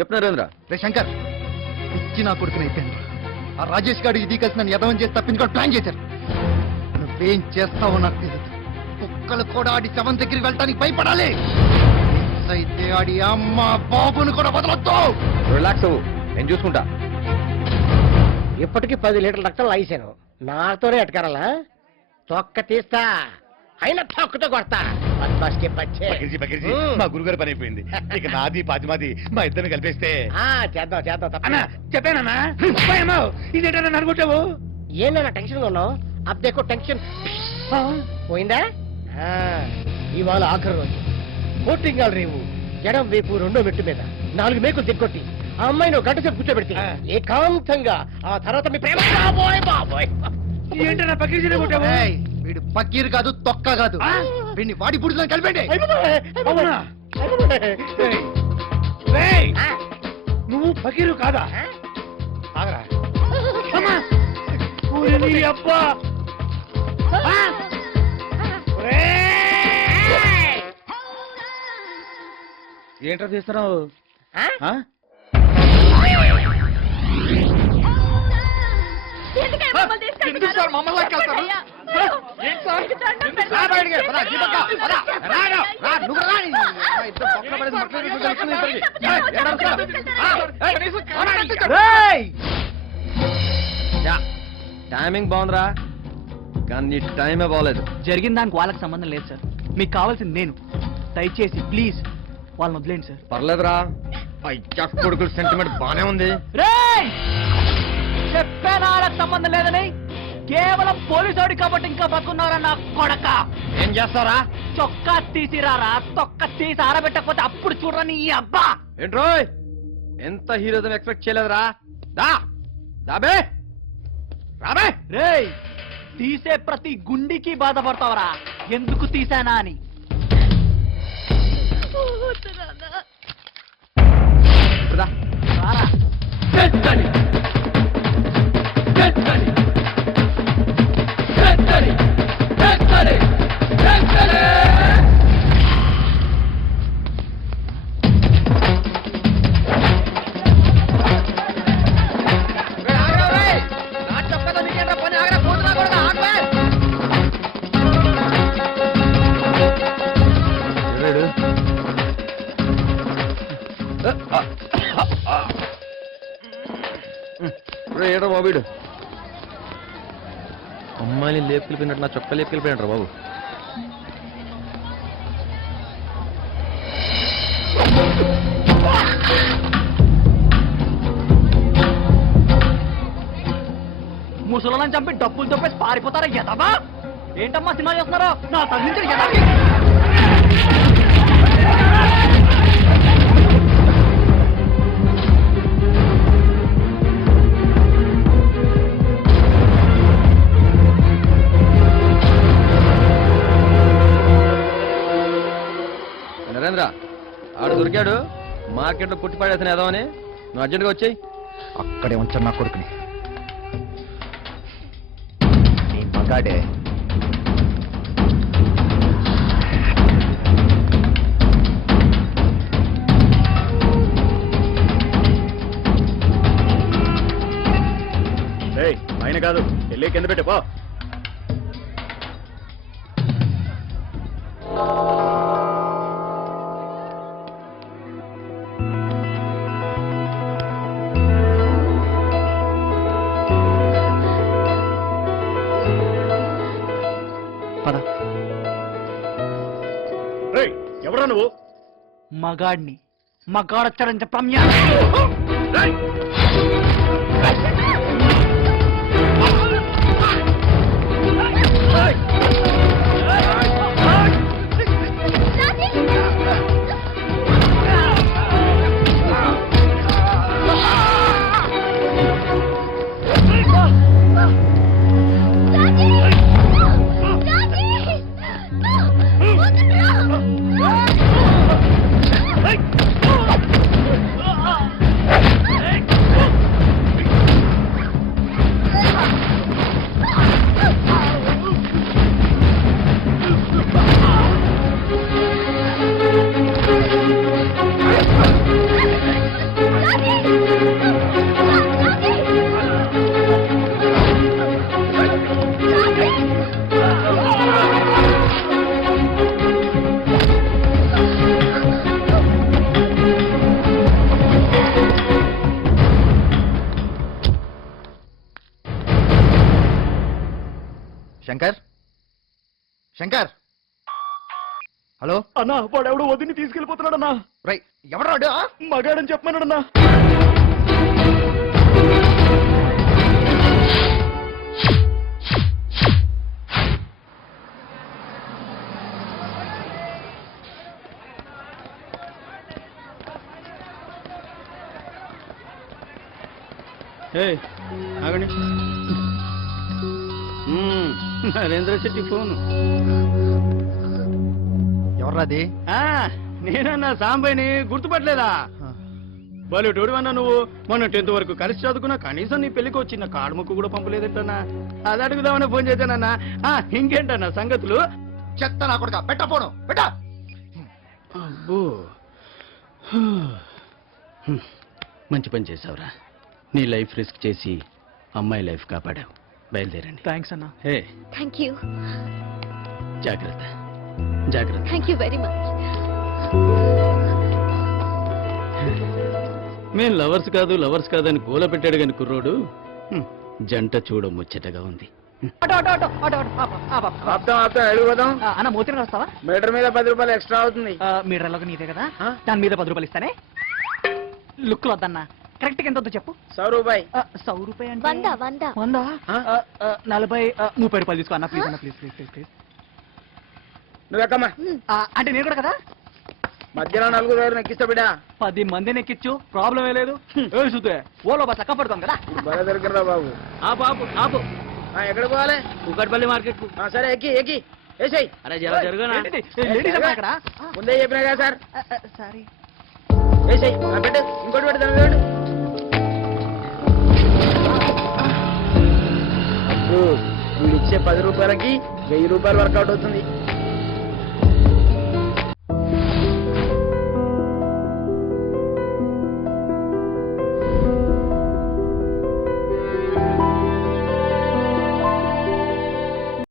చెప్పు నరేంద్ర. రే శంకర్, ఇచ్చి నా కొడుకుని అయిపోయాను. ఆ రాజేష్ గారు ఇది కలిసి నన్ను ఎదవం చేసి తప్పించుకొని ప్లాన్ చేశారు. నువ్వేం చేస్తావో నాకు తెలియదు. కుక్కలు కూడా ఆడి శవం దగ్గరికి వెళ్ళటానికి భయపడాలి. అయితే ఆడి అమ్మ బాబును కూడా వదలొద్దు. రిలాక్స్ అవ్వు, నేను చూసుకుంటా. ఇప్పటికి 10 లీటర్ల రక్తం లాగేశాను. నాతోనే ఎటకారాలా? తొక్క తీస్తా, అయినా తొక్కతో కొడతా. బద్మాష్కి పచ్చే. బకీర్జీ, మా గురుగారు పని అయిపోయింది. ఇక నాది పాతిమాది మా ఇద్దరిని కలిపేస్తే చేద్దాం చేద్దాం. అన్నా చెప్పానన్నా, ఇదేంటన్నా నడుకుంటావు? ఏంటన్నా టెన్షన్ ఉన్నావు? అబ్దేకో టెన్షన్ పోయిందా? ఇవాళ ఆఖరి రోజు. కోటింగాలు రేవు ఎడం వైపు 2వ మెట్టు మీద 4 మేకులు దిక్కొట్టి ఆ అమ్మాయిని ఒక గంట సేపు కూర్చోబెడితే ఏకాంతంగా ఆ తర్వాత మీ ప్రేమ బాబోయ్ బాబోయ్. ఏంటన్నా బకీర్జీని కొట్టావు? ఏయ్, వీడు పకీర్ కాదు, తొక్క కాదు. వీడిని వాడి బుడిలో కలిపండి. అవునా? నువ్వు ఫకీరు కాదా? ఆగరా. అమ్మా! ఊరి నీ అబ్బా! ఏంట్రా తీస్తున్నావు? టైమింగ్ బాగుందిరా, కానీ నీ టైమే బాగోలేదు. జరిగిన దానికి వాళ్ళకి సంబంధం లేదు సార్. మీకు కావాల్సింది నేను. దయచేసి ప్లీజ్ వాళ్ళని వదిలేండి సార్. పర్లేదురా, అయ్యా కొడుకుల సెంటిమెంట్ బానే ఉంది. చెప్పాను వాళ్ళకి సంబంధం లేదని. కేవలం పోలీసోడి కాబట్టి ఇంకా బతుకున్నారా నా కొడక. ఏం చేస్తారా? చొక్కా తీసిరారా, తొక్క తీసి ఆరబెట్టకపోతే అప్పుడు చూడరా నీ అబ్బా. ఏంట్రోయ్, ఎంత హీరోజం ఎక్స్పెక్ట్ చేయలేదురా. దాబే రాబే. రేయ్, తీసే ప్రతి గుండికి బాధపడతావరా ఎందుకు తీసానా అని. రారా. ఏడో బాబీడు అమ్మాయిని లేపుకెళ్ళిపోయినట్టు నా చొక్క లేపుకెళ్ళిపోయినట్టు బాబు. ముసలోళ్ళని చంపి డబ్బులు చంపేసి పారిపోతారా ఎదవా? ఏంటమ్మా సినిమా చేస్తున్నారో నా తల్లించి ఎదవి. నరేంద్ర, ఆడు దొరికాడు. మార్కెట్లో పుట్టి పడేసిన ఏదో అని నువ్వు అర్జెంట్గా వచ్చాయి. అక్కడే ఉంచాను నా కొడుకుని. నీ మగాడే. ఆయన కాదు, వెళ్ళి కింద పెట్టపో. ఎవరా నువ్వు? మగాడిని. మగాడొచ్చాడని చెప్పమ్యా. శంకర్ శంకర్ హలో అన్నా వాడెవడో వదిని తీసుకెళ్ళిపోతున్నాడన్నా. రై ఎవరాడు మగాడని చెప్పమన్నాడన్నా. ఆగండి. నరేంద్ర శెట్టి ఫోను. ఎవర్రాది నేనన్నా సాంబయ్యని గుర్తుపట్టలేదా? బలుటోడు అన్నా నువ్వు. మొన్న 10th వరకు కలిసి చదువుకున్నా, కనీసం నీ పెళ్లికి వచ్చిన కాడుముక్కు కూడా పంపలేదంటన్నా. అది అడుగుదామని ఫోన్ చేశానన్నా. ఇంకేంటన్నా సంగతులు? చెత్త నా కొడుక పెట్ట ఫోను పెట్ట. అబ్బో, మంచి పని చేసావురా. నీ లైఫ్ రిస్క్ చేసి అమ్మాయి లైఫ్ కాపాడావు. బయలుదేరండి. థ్యాంక్స్ అన్నా. Hey, thank you. జాగ్రత్త జాగ్రత్త. Thank you very much. మేం లవర్స్ కాదని గోల పెట్టాడు గాని కుర్రోడు. జంట చూడ ముచ్చటగా ఉంది. Auto auto auto auto auto ఆపుతాం వెళ్ళిపోదాం. అన్న మోతిని వస్తావా? మీటర్ మీద 10 రూపాయలు ఎక్స్ట్రా అవుతుంది. మీటర్లోకి నీదే కదా, దాని మీద 10 రూపాయలు ఇస్తానే. లుక్ లో వద్దన్నా. కరెక్ట్ ఎంత వద్దో చెప్పు. 100 రూపాయి. 100 రూపాయి అంటే 100 100 40 30 రూపాయలు తీసుకో అన్న. ప్లీజ్ అన్న, ప్లీజ్ ప్లీజ్ ప్లీజ్ ప్లీజ్. నువ్వెక్కమ్మా. అంటే నేను కూడా కదా. మధ్యలో 4 ఎక్కిస్తా బిడ్డ. 10 మందిని ఎక్కించు, ప్రాబ్లం ఏ లేదు. చూస్తే ఓలో బస్ అక్క పడతాం కదా. బాగా దొరికిరా బాబు. ఆపు ఆపు. ఎక్కడ పోవాలి? కుక్కట్పల్లి మార్కెట్. సరే ఎక్కి ఎక్కి వేసేయ్. అరే జరగనా అక్కడ ముందే చెప్పినా కదా సార్. సారీ. వేసేయ్. పెట్టు, ఇంకోటి పెట్టు, దాని పెట్టు. వీడు ఇచ్చే 10 రూపాయలకి 1000 రూపాయలు వర్కౌట్ అవుతుంది.